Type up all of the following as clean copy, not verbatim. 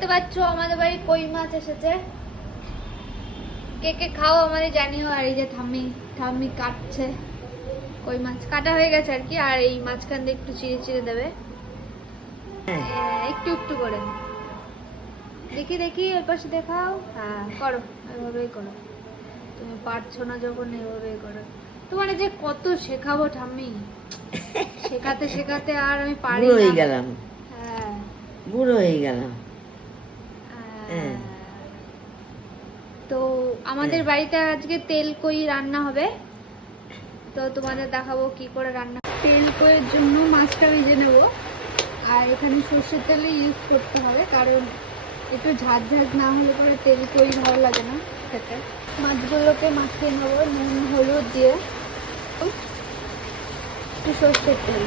দেখতে পাচ্ছ আমাদের বাড়ি কই মাছ এসেছে। কে কে খাও আমাদের জানিও। আর এই যে ঠাম্মি কাটছে, কই মাছ কাটা হয়ে গেছে আর কি। আর এই মাঝখান দিয়ে একটু চিড়ে চিড়ে দেবে, একটু একটু করে। দেখি দেখি ওই পাশে দেখাও। হ্যাঁ করো, এভাবেই করো। তুমি পারছো না যখন এভাবেই করো। তোমার যে কত শেখাবো ঠাম্মি, শেখাতে শেখাতে আর আমি পারি না। বুড়ো হয়ে গেলাম। হ্যাঁ বুড়ো হয়ে গেলাম। তো আমাদের বাড়িতে আজকে তেল কই রান্না হবে, তো তোমাদের দেখাবো কি করে রান্না। তেল কইয়ের জন্য মাছটা ভেজে নেব। আর এখানে সর্ষের তেল ইউজ করতে হবে, কারণ একটু ঝাঁঝ ঝাঁঝ না হলে পরে তেল কই ভালো লাগে না খেতে। মাছগুলোকে মাখিয়ে নেবো নুন হলুদ দিয়ে, একটু সর্ষের তেল।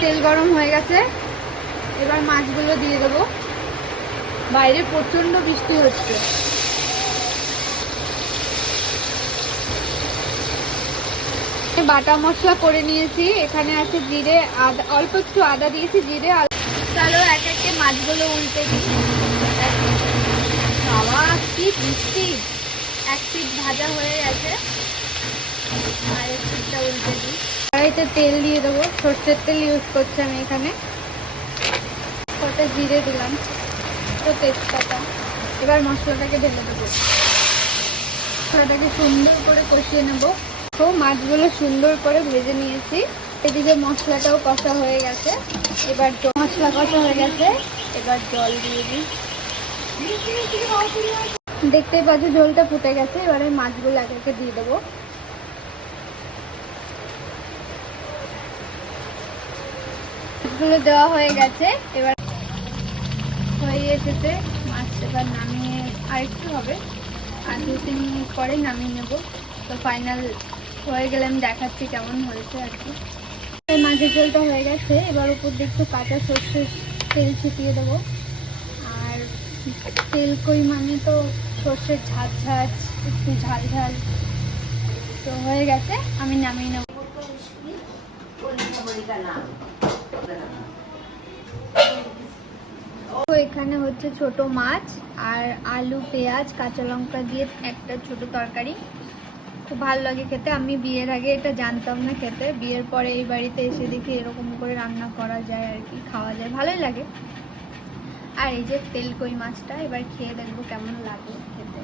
তেল গরম হয়ে গেছে, এবার মাছগুলো দিয়ে দেবো। বাইরে প্রচন্ড বৃষ্টি হচ্ছে। বাটা মশলা করে নিয়েছি, এখানে আছে জিরে আদা, অল্প একটু আদা দিয়েছি, জিরে। চলো এক একে মাছগুলো উল্টে দিই। বাবা কি বৃষ্টি! এক পিঠ ভাজা হয়ে গেছে, আর এক পিঠটা উল্টে দিই। কড়াইতে তেল দিয়ে দেবো, সর্ষের তেল ইউজ করছি আমি এখানে। কটা জিরে দিলাম, তো তেজপাতা। এবার মশলাটাকে ঢেলে দেবো, মশলাটাকে সুন্দর করে কষিয়ে নেবো। তো মাছগুলো সুন্দর করে ভেজে নিয়েছি, এদিকে মশলাটাও কষা হয়ে গেছে। এবার মশলা কষা হয়ে গেছে, এবার জল দিয়ে দিই। দেখতেই পাচ্ছি ঝোলটা ফুটে গেছে, এবারে মাছগুলো এক একে দিয়ে দেবো। মাছগুলো দেওয়া হয়ে গেছে, এবার হয়ে এসেছে মাছ। এবার নামিয়ে আরেকটু হবে, আর 2-3 মিনিট পরে নামিয়ে নেব। তো ফাইনাল হয়ে গেলে আমি দেখাচ্ছি কেমন হয়েছে আর কি। মাছের ঝোলটা হয়ে গেছে, এবার উপর দিয়ে একটু কাঁচা সর্ষের তেল ছিটিয়ে দেবো। আর তেল কই মানে তো সর্ষের ঝাঁঝ ঝাঁঝ, একটু ঝাল ঝাল। তো হয়ে গেছে, আমি নামিয়ে নেব। তো এখানে হচ্ছে ছোট মাছ আর আলু পেঁয়াজ কাঁচা লঙ্কা দিয়ে একটা ছোট তরকারি। খুব ভালো লাগে খেতে। আমি বিয়ের আগে এটা জানতাম না খেতে, বিয়ের পরে এই বাড়িতে এসে দেখি এরকম করে রান্না করা যায় আর কি, খাওয়া যায়, ভালোই লাগে। আর এই যে তেল কই মাছটা, এবার খেয়ে দেখবো কেমন লাগে খেতে।